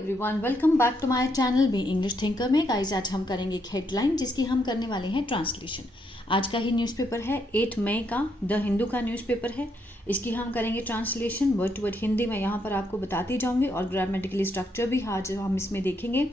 Everyone, welcome back to my channel B English thinker में। Guys, आज हम करेंगे एक हेडलाइन जिसकी हम करने वाले हैं ट्रांसलेशन। आज का ही न्यूज़पेपर है 8 मई का, द हिंदू का न्यूज़पेपर है। इसकी हम करेंगे translation word to word Hindi में। यहाँ पर आपको बताती जाऊँगी और ग्रामेटिकली स्ट्रक्चर भी आज हम इसमें देखेंगे।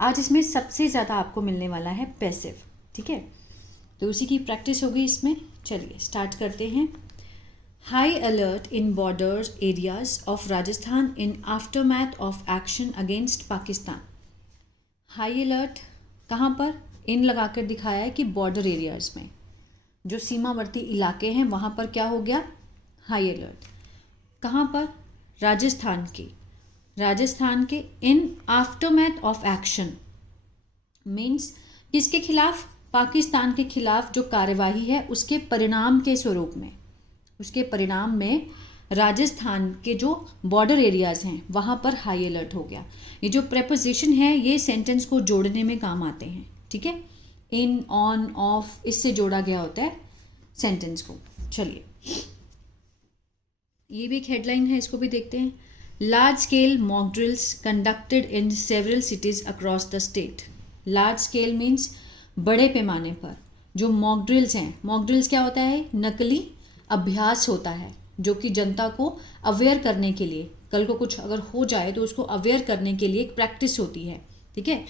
आज इसमें सबसे ज़्यादा आपको मिलने वाला है पैसिव, ठीक है, तो उसी की प्रैक्टिस होगी इसमें। चलिए स्टार्ट करते हैं। High alert in borders areas of Rajasthan in aftermath of action against Pakistan. High alert कहाँ पर? इन लगाकर दिखाया है कि बॉर्डर एरियाज में जो सीमावर्ती इलाके हैं वहाँ पर क्या हो गया? High alert. कहाँ पर? राजस्थान के इन आफ्टरमैथ ऑफ एक्शन मीन्स किसके खिलाफ? पाकिस्तान के खिलाफ जो कार्यवाही है उसके परिणाम के स्वरूप में, उसके परिणाम में राजस्थान के जो बॉर्डर एरियाज़ हैं वहाँ पर हाई अलर्ट हो गया। ये जो प्रेपोजिशन है ये सेंटेंस को जोड़ने में काम आते हैं, ठीक है। इन, ऑन, ऑफ, इससे जोड़ा गया होता है सेंटेंस को। चलिए, ये भी एक हेडलाइन है, इसको भी देखते हैं। Large scale mock drills conducted in several cities across the state. Large scale means बड़े पैमाने पर जो मॉक ड्रिल्स हैं। मॉक ड्रिल्स क्या होता है? नकली अभ्यास होता है जो कि जनता को अवेयर करने के लिए, कल को कुछ अगर हो जाए तो उसको अवेयर करने के लिए एक प्रैक्टिस होती है, ठीक है।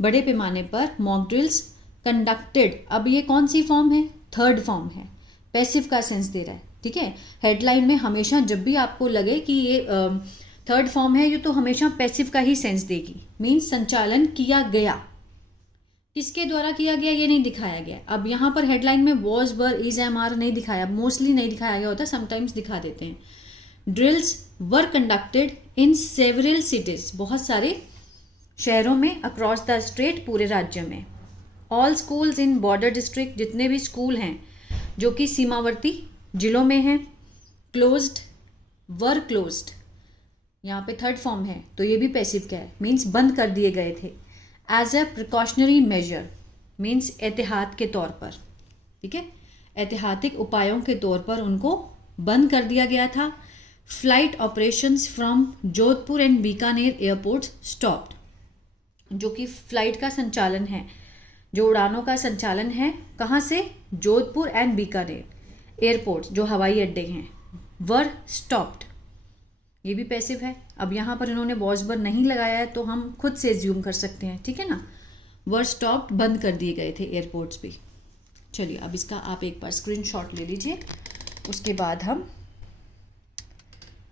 बड़े पैमाने पर मॉक ड्रिल्स कंडक्टेड। अब ये कौन सी फॉर्म है? थर्ड फॉर्म है, पैसिव का सेंस दे रहा है, ठीक है। हेडलाइन में हमेशा जब भी आपको लगे कि ये थर्ड फॉर्म है, ये तो हमेशा पैसिव का ही सेंस देगी। मीन्स संचालन किया गया। किसके द्वारा किया गया ये नहीं दिखाया गया। अब यहाँ पर हेडलाइन में was, were, is, am, are नहीं दिखाया, मोस्टली नहीं दिखाया गया होता, समटाइम्स दिखा देते हैं। Drills were conducted in several cities, बहुत सारे शहरों में, अक्रॉस द स्टेट, पूरे राज्य में। All schools in border district, जितने भी स्कूल हैं जो कि सीमावर्ती जिलों में हैं। क्लोज्ड, वर क्लोज्ड, यहाँ पे थर्ड फॉर्म है तो ये भी पैसिव का है, मीन्स बंद कर दिए गए थे। As a precautionary measure means एहतियात के तौर पर, ठीक है, एहतियातिक उपायों के तौर पर उनको बंद कर दिया गया था। Flight operations from Jodhpur and Bikaner airports stopped, जो कि फ्लाइट का संचालन है, जो उड़ानों का संचालन है, कहाँ से? जोधपुर एंड बीकानेर एयरपोर्ट्स, जो हवाई अड्डे हैं, वर स्टॉप्ड, ये भी पैसिव है। अब यहाँ पर इन्होंने वॉज वर नहीं लगाया है तो हम खुद से एज्यूम कर सकते हैं, ठीक है ना। वर स्टॉप्ड, बंद कर दिए गए थे एयरपोर्ट्स भी। चलिए, अब इसका आप एक बार स्क्रीनशॉट ले लीजिए, उसके बाद हम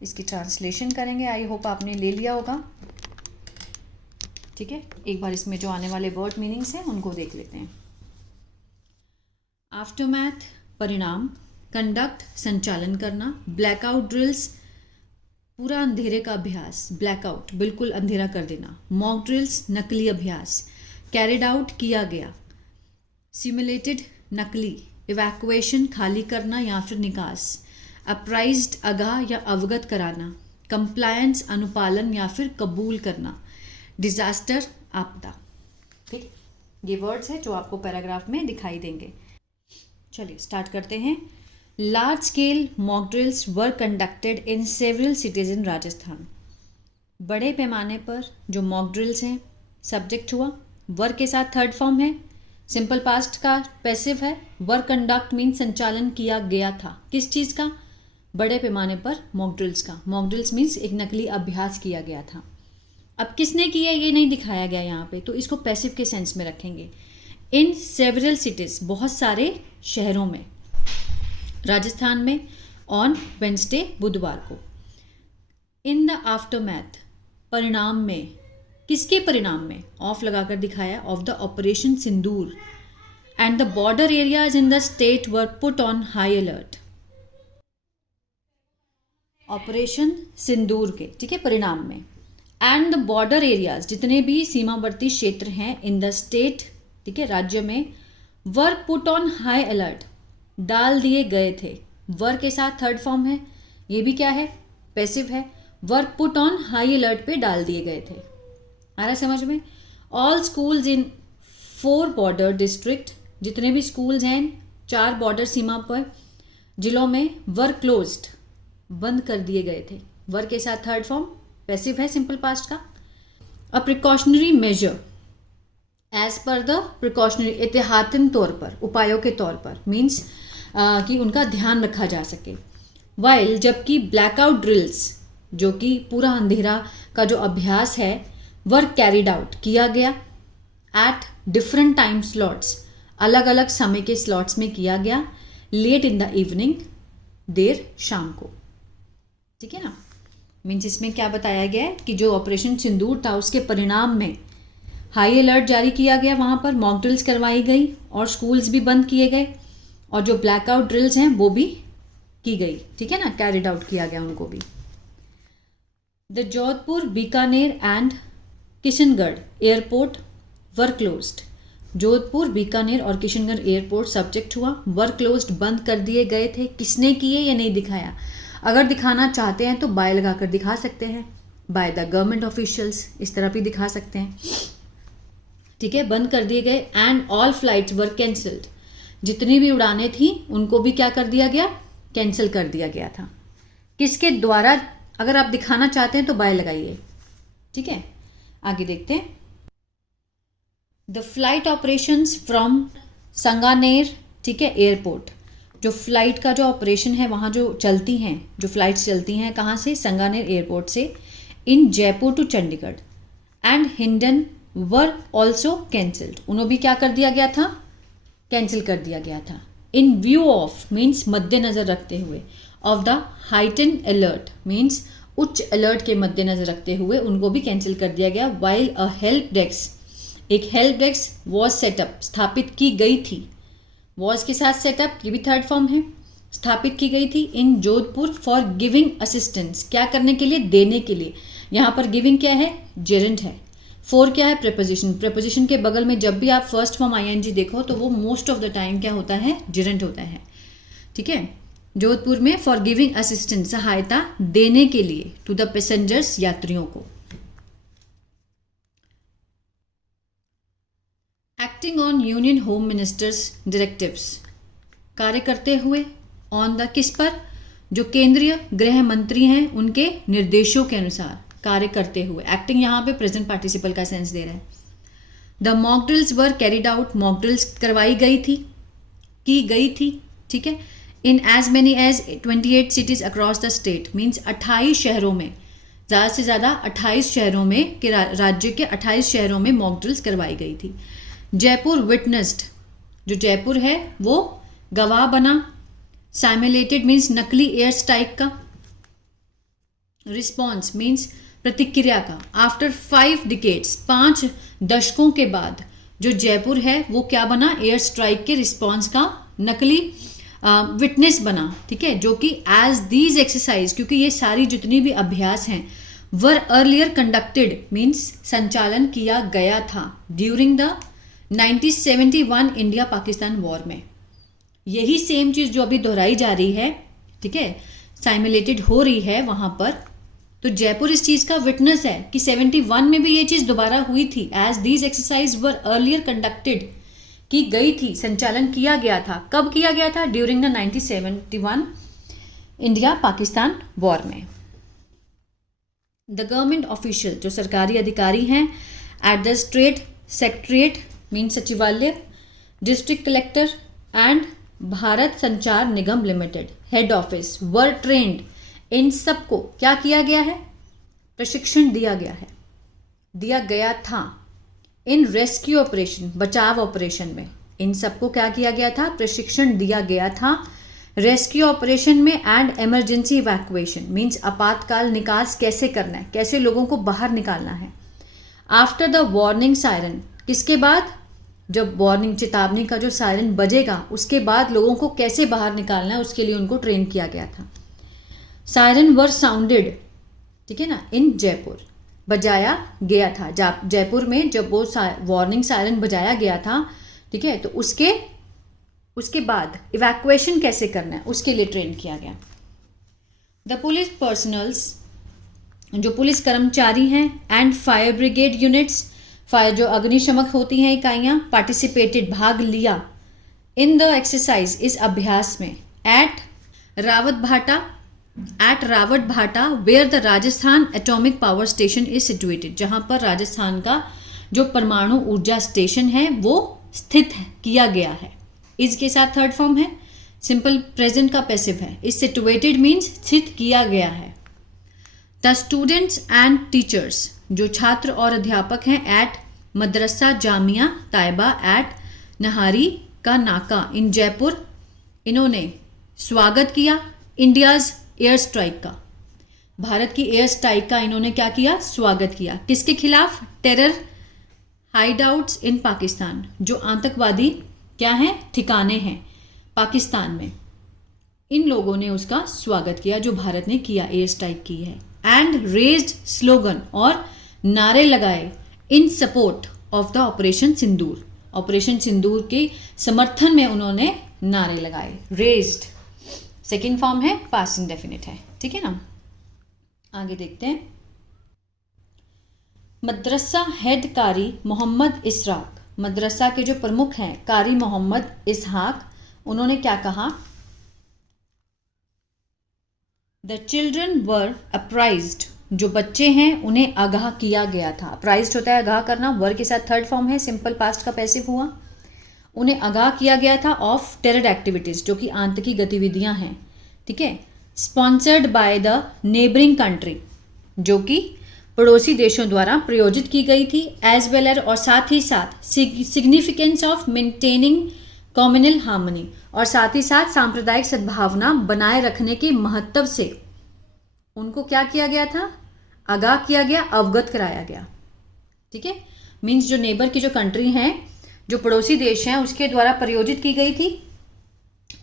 इसकी ट्रांसलेशन करेंगे। आई होप आपने ले लिया होगा, ठीक है। एक बार इसमें जो आने वाले वर्ड मीनिंग्स हैं उनको देख लेते हैं। आफ्टरमैथ परिणाम, कंडक्ट संचालन करना, ब्लैकआउट ड्रिल्स पूरा अंधेरे का अभ्यास, ब्लैकआउट बिल्कुल अंधेरा कर देना, मॉक ड्रिल्स नकली अभ्यास, कैरिड आउट किया गया, सिमुलेटेड नकली, इवैक्यूएशन खाली करना या फिर निकास, अप्राइज्ड आगाह या अवगत कराना, कंप्लायंस अनुपालन या फिर कबूल करना, डिजास्टर आपदा, ठीक। ये वर्ड्स हैं जो आपको पैराग्राफ में दिखाई देंगे। चलिए स्टार्ट करते हैं। Large scale mock drills were conducted in several cities in Rajasthan. बड़े पैमाने पर जो मॉक ड्रिल्स हैं, सब्जेक्ट हुआ, वर के साथ थर्ड फॉर्म है, सिंपल पास्ट का पैसिव है। वर कंडक्ट मीन संचालन किया गया था, किस चीज़ का? बड़े पैमाने पर मॉक ड्रिल्स का। मॉक ड्रिल्स मीन्स एक नकली अभ्यास किया गया था। अब किसने किया ये नहीं दिखाया गया यहाँ पे, तो इसको पैसिव के सेंस में रखेंगे। इन सेवरल सिटीज, बहुत सारे शहरों में, राजस्थान में, ऑन वेंसडे, बुधवार को। इन द आफ्टरमैथ परिणाम में, किसके परिणाम में? ऑफ लगाकर दिखाया, of the operation Sindoor, and the border areas in the state were put on high alert. Operation Sindoor के, ठीक है, परिणाम में, एंड द बॉर्डर एरियाज, जितने भी सीमावर्ती क्षेत्र हैं, इन द स्टेट, ठीक है, राज्य में, वर पुट ऑन हाई अलर्ट, डाल दिए गए थे। वर के साथ थर्ड फॉर्म है, ये भी क्या है? पैसिव है। वर पुट ऑन हाई अलर्ट पे डाल दिए गए थे। आ रहा समझ में? All schools in 4 border district, जितने भी स्कूल्स हैं 4 बॉर्डर सीमा पर जिलों में, वर क्लोज्ड, बंद कर दिए गए थे। वर के साथ थर्ड फॉर्म पैसिव है, सिंपल पास्ट का। A precautionary measure as per the precautionary, एहतियातन तौर पर, उपायों के तौर पर, मीन्स कि उनका ध्यान रखा जा सके। वाइल जबकि ब्लैकआउट ड्रिल्स, जो कि पूरा अंधेरा का जो अभ्यास है, वर कैरिड आउट, किया गया एट डिफरेंट टाइम स्लॉट्स, अलग अलग समय के स्लॉट्स में किया गया, लेट इन द इवनिंग, देर शाम को। ठीक है ना, मीन्स इसमें क्या बताया गया है कि जो ऑपरेशन सिंदूर था उसके परिणाम में हाई अलर्ट जारी किया गया, वहाँ पर मॉक ड्रिल्स करवाई गई और स्कूल्स भी बंद किए गए, और जो ब्लैकआउट ड्रिल्स हैं वो भी की गई। ठीक है ना, कैरिड आउट किया गया उनको भी। The Jodhpur, Bikaner and Kishangarh airport were closed. Jodhpur, Bikaner और किशनगढ़ एयरपोर्ट सब्जेक्ट हुआ, वर क्लोज्ड, बंद कर दिए गए थे। किसने किए ये नहीं दिखाया, अगर दिखाना चाहते हैं तो बाय लगाकर दिखा सकते हैं, बाय द गवर्नमेंट ऑफिशियल्स, इस तरह भी दिखा सकते हैं। ठीक है, बंद कर दिए गए। And all flights were cancelled, जितनी भी उड़ानें थी उनको भी क्या कर दिया गया, कैंसिल कर दिया गया था। किसके द्वारा, अगर आप दिखाना चाहते हैं तो बाय लगाइए। ठीक है, आगे देखते हैं। The flight operations from Sanganer, ठीक है, एयरपोर्ट, जो फ्लाइट का जो ऑपरेशन है वहाँ जो चलती हैं, जो फ्लाइट्स चलती हैं कहाँ से, संगानेर एयरपोर्ट से, in Jaipur to Chandigarh and Hindon were also cancelled, उन्हों भी क्या कर दिया गया था, कैंसिल कर दिया गया था। इन व्यू ऑफ मीन्स मद्देनज़र रखते हुए, of the heighten alert means उच्च अलर्ट के मद्देनज़र रखते हुए उनको भी कैंसिल कर दिया गया। वाइल अ हेल्प डेस्क, एक हेल्प डेस्क वॉज सेटअप, स्थापित की गई थी, वॉज के साथ सेटअप, ये भी थर्ड फॉर्म है, स्थापित की गई थी इन जोधपुर फॉर गिविंग असिस्टेंस, क्या करने के लिए, देने के लिए। यहाँ पर गिविंग क्या है, जेरेंट है। फोर क्या है, प्रेपोजिशन, प्रेपोजिशन के बगल में जब भी आप फर्स्ट फॉर्म आईएनजी देखो तो वो मोस्ट ऑफ द टाइम क्या होता है, जेरेंट होता है। ठीक है, जोधपुर में फॉर गिविंग असिस्टेंस, सहायता देने के लिए, टू द पैसेंजर्स, यात्रियों को। Acting on union home ministers directives, कार्य करते हुए, ऑन द किस पर, जो केंद्रीय गृह मंत्री हैं उनके निर्देशों के अनुसार कार्य करते हुए। एक्टिंग यहाँ पे प्रेजेंट पार्टिसिपल का सेंस दे रहा है। The mock drills were carried out, mock drills करवाई गई थी, की गई थी। ठीक है, in as many as 28 cities across the state means 28 शहरों में, ज़्यादा से ज़्यादा 28 शहरों में के राज्य के 28 शहरों में मॉक ड्रिल्स करवाई गई थी। जयपुर विटनेस्ड, जो जयपुर है वो गवाह बना। साइमुलेटेड मीन्स नकली एयर स्ट्राइक का। रिस्पॉन्स मीन्स प्रतिक्रिया का। आफ्टर 5 डिकेड्स, 5 दशकों के बाद जो जयपुर है वो क्या बना, एयर स्ट्राइक के रिस्पॉन्स का नकली विटनेस बना। ठीक है, जो कि एज दीज एक्सरसाइज, क्योंकि ये सारी जितनी भी अभ्यास हैं वर अर्लियर कंडक्टेड मीन्स संचालन किया गया था during the 1971 India Pakistan war में। यही सेम चीज़ जो अभी दोहराई जा रही है, ठीक है, साइमुलेटेड हो रही है वहाँ पर। तो जयपुर इस चीज़ का विटनेस है कि 71 में भी ये चीज़ दोबारा हुई थी। As these exercise were earlier conducted, की गई थी, संचालन किया गया था। कब किया गया था, during the 1971 India Pakistan war में। द गवर्नमेंट ऑफिशियल, जो सरकारी अधिकारी हैं, at the state secretariat mean सचिवालय, डिस्ट्रिक्ट कलेक्टर एंड भारत संचार निगम लिमिटेड हेड ऑफिस वर ट्रेंड, इन सबको क्या किया गया है, प्रशिक्षण दिया गया है, दिया गया था। इन रेस्क्यू ऑपरेशन, बचाव ऑपरेशन में इन सबको क्या किया गया था, प्रशिक्षण दिया गया था। रेस्क्यू ऑपरेशन में एंड इमरजेंसी इवैक्यूएशन मीन्स आपातकाल निकास कैसे करना है, कैसे लोगों को बाहर निकालना है। आफ्टर द वार्निंग सायरन, किसके बाद, जब वार्निंग चेतावनी का जो सायरन बजेगा उसके बाद लोगों को कैसे बाहर निकालना है उसके लिए उनको ट्रेन किया गया था। सायरन वर साउंडेड, ठीक है ना, इन जयपुर, बजाया गया था जयपुर में जब वो वार्निंग सायरन बजाया गया था। ठीक है, तो उसके बाद इवैक्यूएशन कैसे करना है उसके लिए ट्रेन किया गया। द पुलिस पर्सनल्स, जो पुलिस कर्मचारी हैं, and fire brigade units, fire जो अग्निशमक होती हैं इकाइयाँ, पार्टिसिपेटेड भाग लिया इन द एक्सरसाइज, इस अभ्यास में, एट रावत भाटा at Rawat Bhata where the Rajasthan atomic power station is situated, जहां पर राजस्थान का जो परमाणु ऊर्जा स्टेशन है वो स्थित किया गया है। इज के साथ थर्ड फॉर्म है, सिंपल प्रेजेंट का पैसिव है। इज सिचुएटेड मीन्स स्थित किया गया है। द स्टूडेंट्स एंड टीचर्स, जो छात्र और अध्यापक हैं, एट मदरसा जामिया ताइबा एट नहारी का नाका इन जयपुर, इन्होंने स्वागत किया इंडियाज एयर स्ट्राइक का, भारत की एयर स्ट्राइक का इन्होंने क्या किया, स्वागत किया। किसके खिलाफ, टेरर हाइडआउट्स इन पाकिस्तान, जो आतंकवादी क्या हैं, ठिकाने हैं पाकिस्तान में, इन लोगों ने उसका स्वागत किया जो भारत ने किया, एयर स्ट्राइक की है। एंड रेज्ड स्लोगन, और नारे लगाए, in support of the operation Sindoor, operation Sindoor के समर्थन में उन्होंने नारे लगाए। रेज्ड सेकेंड फॉर्म है, पास्ट इंडेफिनिट है, ठीक है ना। आगे देखते हैं। मदरसा हेड कारी मोहम्मद इसहाक, मदरसा के जो प्रमुख हैं कारी मोहम्मद इसहाक, उन्होंने क्या कहा, द चिल्ड्रन वर अप्राइज्ड, जो बच्चे हैं उन्हें आगाह किया गया था। अप्राइज्ड होता है आगाह करना, वर के साथ थर्ड फॉर्म है, सिंपल पास्ट का पैसिव हुआ। उन्हें आगाह किया गया था ऑफ टेरर एक्टिविटीज़, जो कि आतंकी गतिविधियां हैं, ठीक है। Sponsored by the neighbouring country, जो कि पड़ोसी देशों द्वारा प्रयोजित की गई थी। एज वेल एज, और साथ ही साथ significance of maintaining communal harmony, और साथ ही साथ सांप्रदायिक सद्भावना बनाए रखने के महत्व से उनको क्या किया गया था, आगाह किया गया, अवगत कराया गया, ठीक है। मीन्स जो नेबर की जो कंट्री हैं, जो पड़ोसी देश हैं, उसके द्वारा प्रयोजित की गई थी।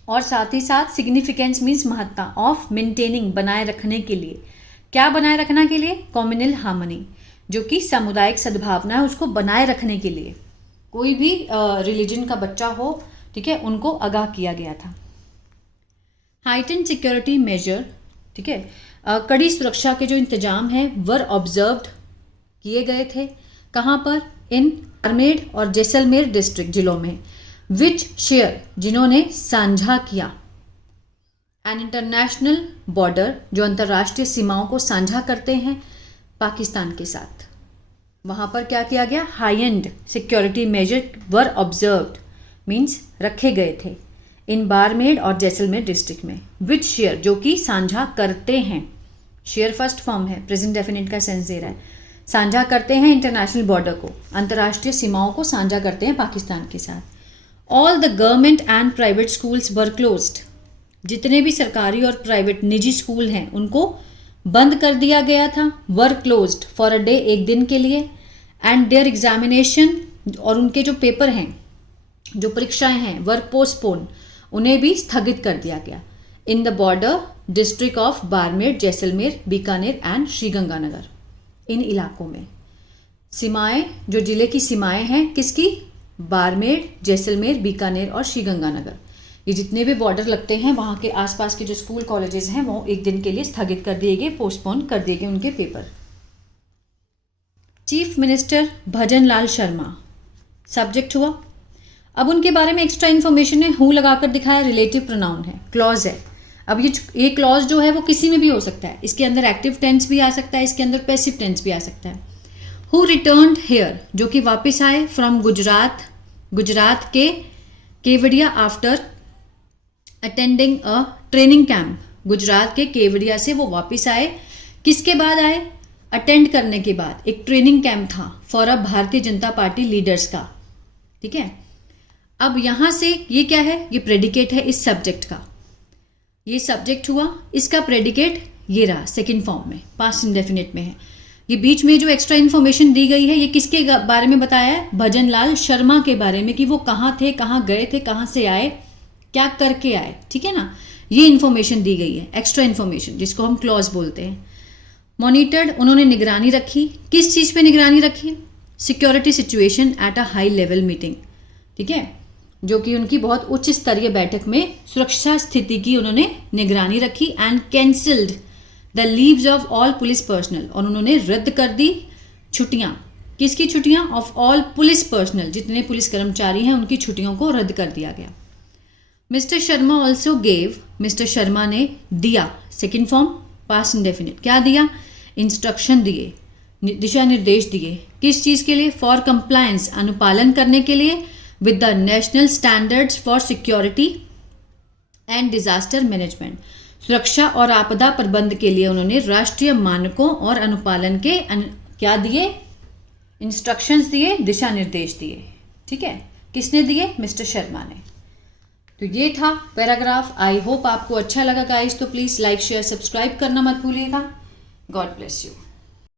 और साथ ही साथ सिग्निफिकेंस मीन्स महत्ता, ऑफ मेंटेनिंग बनाए रखने के लिए, क्या बनाए रखना के लिए, कम्युनल हार्मनी, जो कि सामुदायिक सद्भावना है उसको बनाए रखने के लिए, कोई भी रिलीजन का बच्चा हो, ठीक है, उनको आगाह किया गया था। हाइटेंड सिक्योरिटी मेजर, ठीक है, कड़ी सुरक्षा के जो इंतजाम हैं वर ऑब्जर्व्ड, किए गए थे, कहाँ पर, इन बाड़मेर और जैसलमेर डिस्ट्रिक्ट जिलों में, विच शेयर, जिन्होंने साझा किया, एन इंटरनेशनल बॉर्डर, जो अंतर्राष्ट्रीय सीमाओं को साझा करते हैं पाकिस्तान के साथ, वहाँ पर क्या किया गया, high and security measure were observed means रखे गए थे इन बाड़मेर और जैसलमेर डिस्ट्रिक्ट में। विच शेयर, जो कि साझा करते हैं, शेयर फर्स्ट फॉर्म है, प्रेजेंट डेफिनेट का सेंस दे रहा है, साझा करते हैं इंटरनेशनल बॉर्डर को, अंतर्राष्ट्रीय सीमाओं को साझा करते हैं पाकिस्तान के साथ। All the government and private schools were closed, जितने भी सरकारी और प्राइवेट निजी स्कूल हैं उनको बंद कर दिया गया था। वर क्लोज्ड फॉर अ डे, एक दिन के लिए। एंड देयर एग्जामिनेशन, और उनके जो पेपर हैं, जो परीक्षाएं हैं, वर पोस्टपोन, उन्हें भी स्थगित कर दिया गया। In the border district of Barmer, Jaisalmer, Bikaner and Sriganganagar, इन इलाकों में सीमाएं, जो जिले की सीमाएं हैं किसकी, बाड़मेर, जैसलमेर, बीकानेर और श्रीगंगानगर, ये जितने भी बॉर्डर लगते हैं वहाँ के आसपास के जो स्कूल कॉलेजेस हैं वो एक दिन के लिए स्थगित कर दिए गए, पोस्टपोन कर दिए गए उनके पेपर। चीफ मिनिस्टर भजन लाल शर्मा सब्जेक्ट हुआ। अब उनके बारे में एक्स्ट्रा इन्फॉर्मेशन है, हूँ लगाकर दिखाया, रिलेटिव प्रोनाउन है, क्लॉज है। अब ये क्लॉज जो है वो किसी में भी हो सकता है, इसके अंदर एक्टिव टेंस भी आ सकता है, इसके अंदर पैसिव टेंस भी आ सकता है। हु रिटर्न्ड हेयर, जो कि वापस आए, फ्रॉम गुजरात, गुजरात के Kevadia after attending a training camp, Gujarat के केवड़िया से वो वापस आए, किसके बाद आए, अटेंड करने के बाद, एक ट्रेनिंग कैंप था for a Bharatiya Janata party leaders का, ठीक है। अब यहाँ से ये क्या है, ये प्रेडिकेट है इस सब्जेक्ट का, ये सब्जेक्ट हुआ, इसका प्रेडिकेट ये रहा सेकंड फॉर्म में, पास्ट इंडेफिनिट में है। ये बीच में जो एक्स्ट्रा इन्फॉर्मेशन दी गई है ये किसके बारे में बताया है, भजन लाल शर्मा के बारे में, कि वो कहाँ थे, कहाँ गए थे, कहाँ से आए, क्या करके आए, ठीक है ना, ये इन्फॉर्मेशन दी गई है, एक्स्ट्रा इन्फॉर्मेशन, जिसको हम क्लॉज बोलते हैं। मॉनिटर्ड, उन्होंने निगरानी रखी, किस चीज़ पे निगरानी रखी, security situation at a high level meeting, ठीक है, जो कि उनकी बहुत उच्च स्तरीय बैठक में सुरक्षा स्थिति की उन्होंने निगरानी रखी। And cancelled the leaves of all police personal, और उन्होंने रद्द कर दी छुट्टियां, किसकी छुट्टियां, ऑफ ऑल पुलिस पर्सनल, जितने पुलिस कर्मचारी हैं उनकी छुट्टियों को रद्द कर दिया गया। Mister Sharma also gave, mister Sharma ने दिया, सेकेंड फॉर्म पास्ट इंडेफिनिट, क्या दिया, इंस्ट्रक्शन दिए, दिशा निर्देश दिए, किस चीज़ के लिए, फॉर कंप्लायंस, अनुपालन करने के लिए, with the national standards for security and disaster management, सुरक्षा और आपदा प्रबंध के लिए उन्होंने राष्ट्रीय मानकों और अनुपालन के क्या दिए, इंस्ट्रक्शंस दिए, दिशा निर्देश दिए। ठीक है, किसने दिए, मिस्टर शर्मा ने। तो ये था पैराग्राफ। आई होप आपको अच्छा लगा गाइस, तो प्लीज़ लाइक शेयर सब्सक्राइब करना मत भूलिएगा। God bless you.